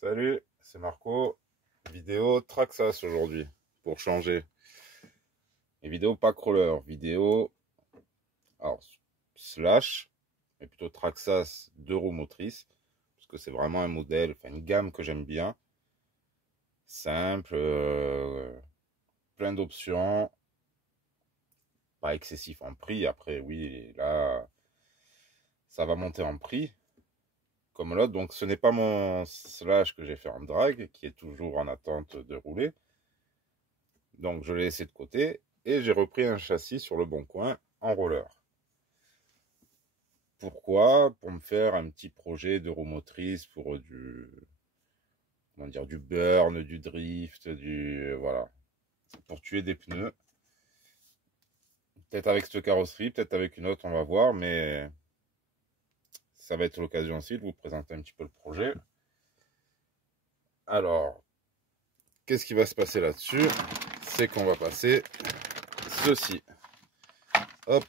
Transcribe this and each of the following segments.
Salut, c'est Marco. Vidéo Traxas aujourd'hui, pour changer. Et vidéo pas crawler, vidéo alors, slash, mais plutôt Traxas 2 roues motrices, parce que c'est vraiment un modèle, enfin une gamme que j'aime bien. Simple, plein d'options, pas excessif en prix. Après, oui, là, ça va monter en prix, comme l'autre. Donc, ce n'est pas mon slash que j'ai fait en drag, qui est toujours en attente de rouler. Donc je l'ai laissé de côté et j'ai repris un châssis sur le bon coin en roller. Pourquoi? Pour me faire un petit projet de roue motrice pour du burn, du drift, voilà, pour tuer des pneus. Peut-être avec cette carrosserie, peut-être avec une autre, on va voir, mais ça va être l'occasion aussi de vous présenter un petit peu le projet. Alors, qu'est-ce qui va se passer là-dessus? C'est qu'on va passer ceci. Hop,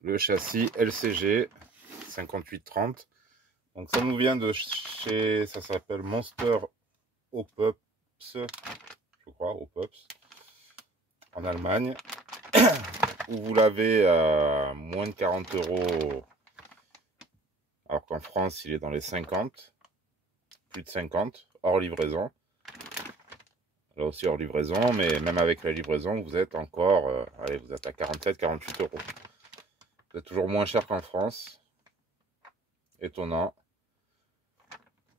le châssis LCG 5830. Donc ça nous vient de chez, ça s'appelle Monster Hop-Ups, je crois, Hop-Ups, en Allemagne, où vous l'avez à moins de 40 €, alors qu'en France il est dans les 50, plus de 50, hors livraison. Là aussi hors livraison, mais même avec la livraison, vous êtes encore, allez, vous êtes à 47, 48 €. Vous êtes toujours moins cher qu'en France. Étonnant.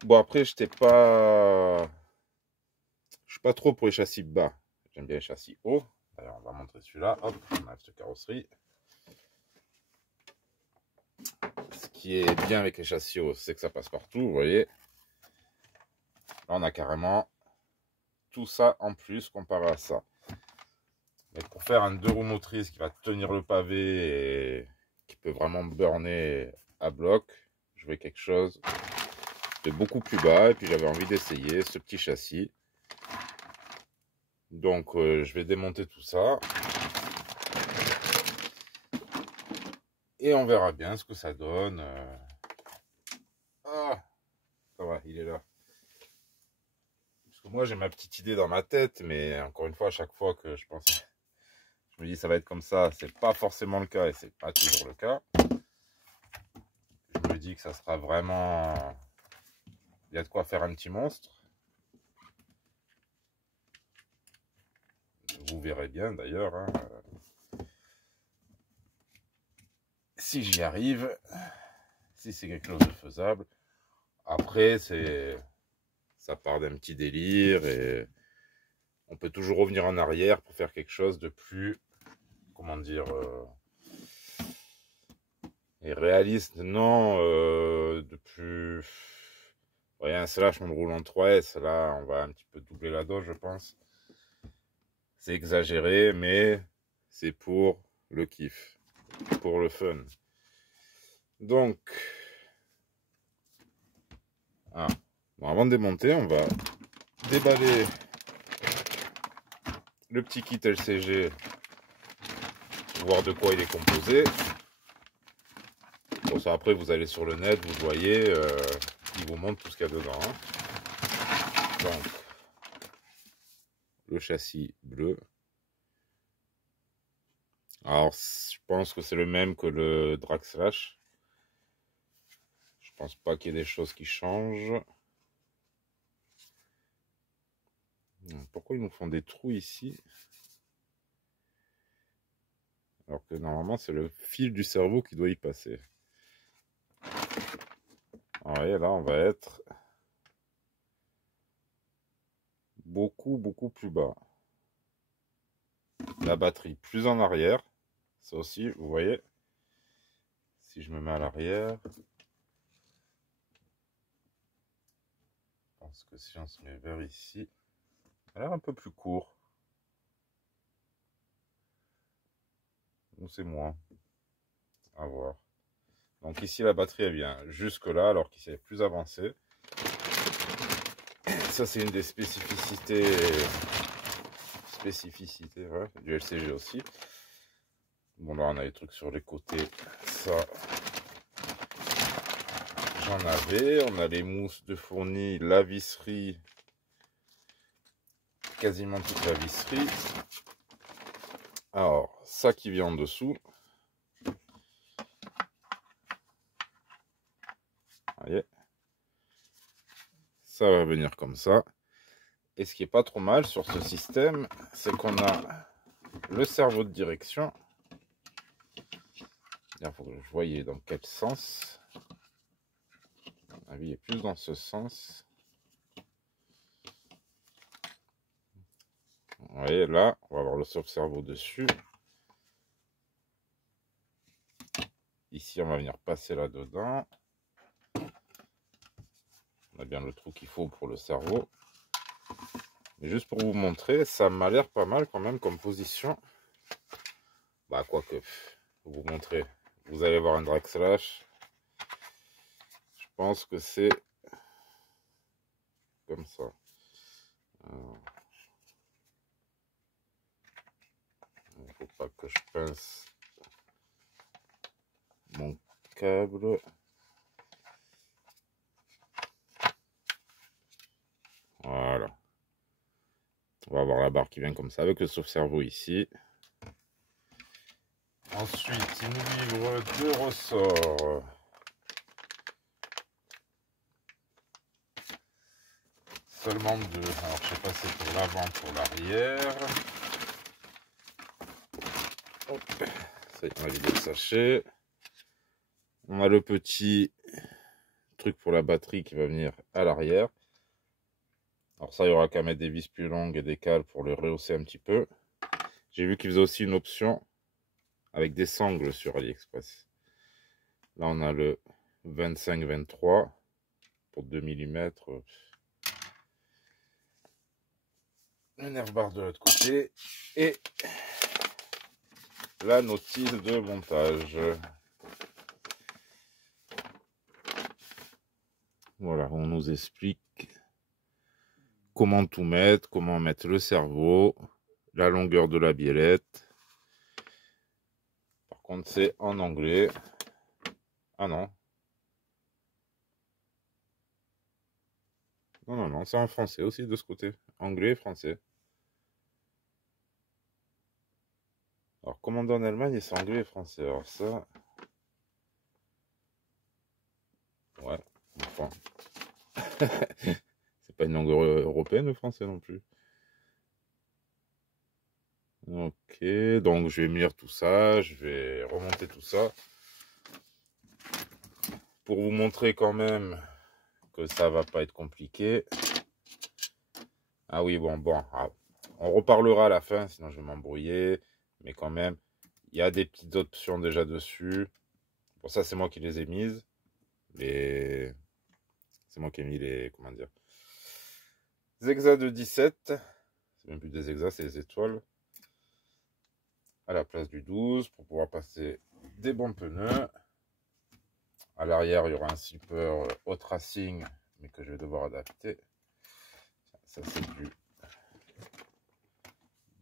Bon, après, je suis pas trop pour les châssis bas. J'aime bien les châssis hauts. D'ailleurs, on va montrer celui-là. Hop, on enlève cette carrosserie. Ce qui est bien avec les châssis hauts, c'est que ça passe partout, vous voyez. Là, on a carrément tout ça en plus comparé à ça. Mais pour faire un 2 roues motrices qui va tenir le pavé et qui peut vraiment burner à bloc, je veux quelque chose de beaucoup plus bas. Et puis j'avais envie d'essayer ce petit châssis. Donc je vais démonter tout ça. Et on verra bien ce que ça donne. Ah, ça va, il est là. Parce que moi j'ai ma petite idée dans ma tête, mais encore une fois, à chaque fois que je pense, je me dis ça va être comme ça, c'est pas forcément le cas et c'est pas toujours le cas. Je me dis que ça sera vraiment, il y a de quoi faire un petit monstre. Vous verrez bien d'ailleurs, hein, si j'y arrive, si c'est quelque chose de faisable. Après, ça part d'un petit délire et on peut toujours revenir en arrière pour faire quelque chose de plus, comment dire, et réaliste, non, de plus. Ouais, un slash, on le roule en 3S, là, on va un petit peu doubler la dose, je pense. C'est exagéré, mais c'est pour le kiff, pour le fun. Donc, bon, avant de démonter, on va déballer le petit kit LCG, voir de quoi il est composé. Bon, ça, après, vous allez sur le net, vous voyez, il vous montre tout ce qu'il y a dedans. Hein. Donc, le châssis bleu. Alors, je pense que c'est le même que le Drag Slash. Je pense pas qu'il y ait des choses qui changent. Pourquoi ils nous font des trous ici? Alors que normalement, c'est le fil du cerveau qui doit y passer. Ouais, là, on va être beaucoup, beaucoup plus bas. La batterie plus en arrière. Ça aussi, vous voyez. Si je me mets à l'arrière. Je pense que si on se met vers ici, ça a l'air un peu plus court. Ou c'est moins. À voir. Donc ici, la batterie, elle vient jusque là, alors qu'ici, elle est plus avancée. Ça, c'est une des spécificités ouais, du LCG aussi. Bon, là, on a les trucs sur les côtés. Ça, j'en avais. On a les mousses de fourni, la visserie, quasiment toute la visserie. Alors, ça qui vient en dessous. Voyez, ça va venir comme ça. Et ce qui est pas trop mal sur ce système, c'est qu'on a le cerveau de direction. Il faut que je voyais dans quel sens. À mon avis, il est plus dans ce sens. Vous voyez, là, on va avoir le cerveau dessus. Ici, on va venir passer là-dedans. On a bien le trou qu'il faut pour le cerveau. Mais juste pour vous montrer, ça m'a l'air pas mal quand même comme position. Bah, quoique, vous montrer. Vous allez voir un drag slash. Je pense que c'est comme ça. Il ne faut pas que je pince mon câble. Voilà. On va avoir la barre qui vient comme ça avec le sauve-cerveau ici. Ensuite, il nous livre deux ressorts. Seulement deux. Alors, je sais pas si c'est pour l'avant, pour l'arrière. Ça y est, on a vidé le sachet. On a le petit truc pour la batterie qui va venir à l'arrière. Alors ça, il y aura qu'à mettre des vis plus longues et des cales pour le rehausser un petit peu. J'ai vu qu'il faisait aussi une option avec des sangles sur AliExpress. Là, on a le 25-23 pour 2 mm. Le nerf bar de l'autre côté. Et la notice de montage. Voilà, on nous explique comment tout mettre, comment mettre le cerveau, la longueur de la biellette. Par contre, c'est en anglais. Ah non. Non, c'est en français aussi de ce côté. Anglais et français. Alors, commandé en Allemagne, c'est anglais et français. Alors ça... Ouais, enfin... c'est pas une langue européenne, le français non plus. Ok, donc je vais me lire tout ça, je vais remonter tout ça. Pour vous montrer quand même que ça va pas être compliqué. Ah oui, bon, on reparlera à la fin, sinon je vais m'embrouiller. Mais quand même, il y a des petites options déjà dessus. Pour ça, c'est moi qui les ai mises. C'est moi qui ai mis les... Comment dire? Les hexas de 17. C'est même plus des hexas, c'est des étoiles. À la place du 12 pour pouvoir passer des bons pneus. À l'arrière, il y aura un zipper haut tracing, mais que je vais devoir adapter. Ça, c'est du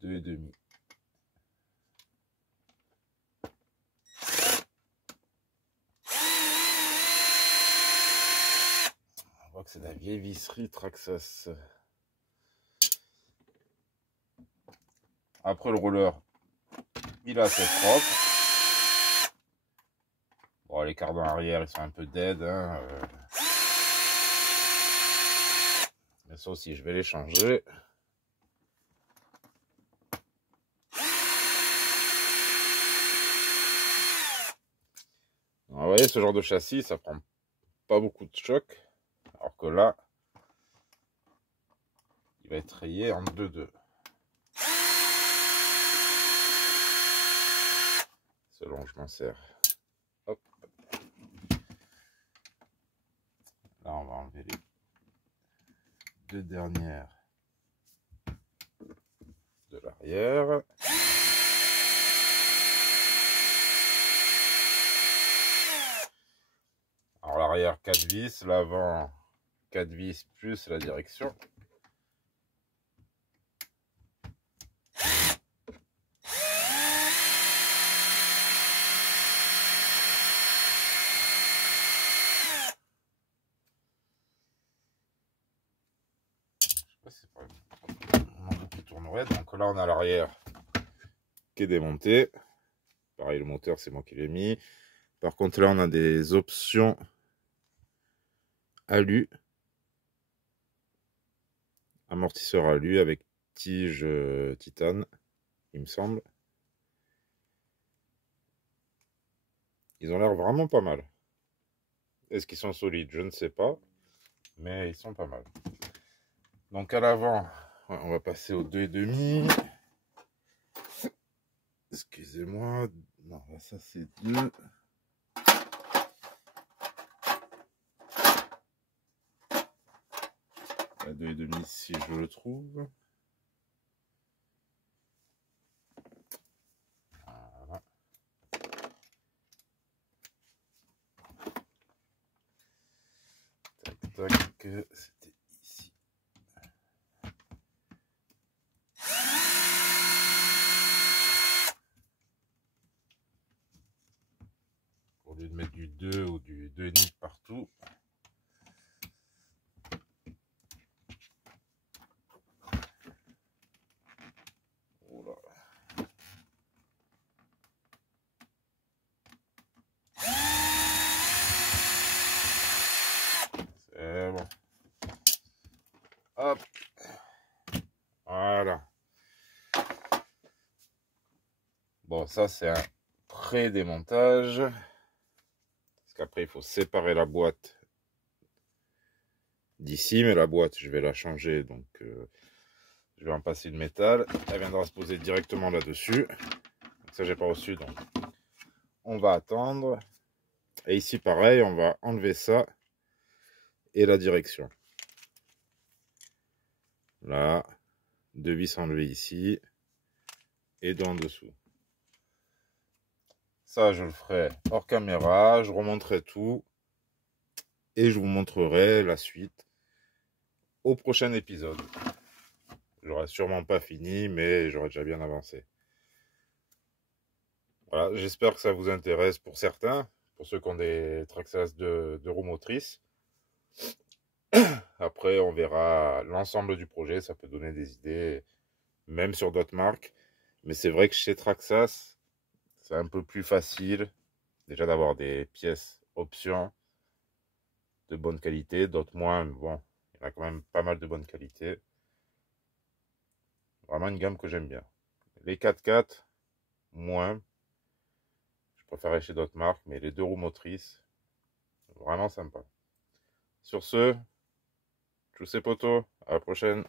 2,5. On voit que c'est de la vieille visserie Traxxas. Après, le roller, il est assez propre. Bon, les cardans arrière, ils sont un peu dead. Hein, mais ça aussi, je vais les changer. Alors, vous voyez, ce genre de châssis, ça prend pas beaucoup de choc. Alors que là, il va être rayé en 2-2. Selon je m'en sers. Hop. Là, on va enlever les deux dernières de l'arrière. Alors l'arrière 4 vis, l'avant 4 vis plus la direction. C'est pas un qui tournerait. Donc là, on a l'arrière qui est démonté. Pareil, le moteur, c'est moi qui l'ai mis. Par contre, là, on a des options alu. Amortisseur alu avec tige titane, il me semble. Ils ont l'air vraiment pas mal. Est-ce qu'ils sont solides? Je ne sais pas. Mais ils sont pas mal. Donc à l'avant, on va passer au 2,5. Excusez-moi. Non, ça c'est 2. La 2,5 si je le trouve. Voilà. Tac, tac. C'était ici. Au lieu de mettre du 2 ou du 2,5 partout. C'est bon. Hop. Voilà. Bon, ça c'est un pré-démontage. Parce qu'après, il faut séparer la boîte d'ici. Mais la boîte, je vais la changer. Donc, je vais en passer le métal. Elle viendra se poser directement là-dessus. Ça, j'ai pas reçu. Donc, on va attendre. Et ici, pareil, on va enlever ça. Et la direction. Là. 2 vis enlevées ici. Et deux en dessous. Ça, je le ferai hors caméra. Je remonterai tout. Et je vous montrerai la suite au prochain épisode. J'aurai sûrement pas fini, mais j'aurai déjà bien avancé. Voilà, j'espère que ça vous intéresse pour certains, pour ceux qui ont des Traxxas de roues motrices. Après, on verra l'ensemble du projet, ça peut donner des idées, même sur d'autres marques. Mais c'est vrai que chez Traxxas, c'est un peu plus facile, déjà d'avoir des pièces options de bonne qualité, d'autres moins, mais bon, il y en a quand même pas mal de bonne qualité. Vraiment une gamme que j'aime bien. Les 4x4, moins. Je préfère chez d'autres marques, mais les deux roues motrices, vraiment sympa. Sur ce, tous ces potos, à la prochaine.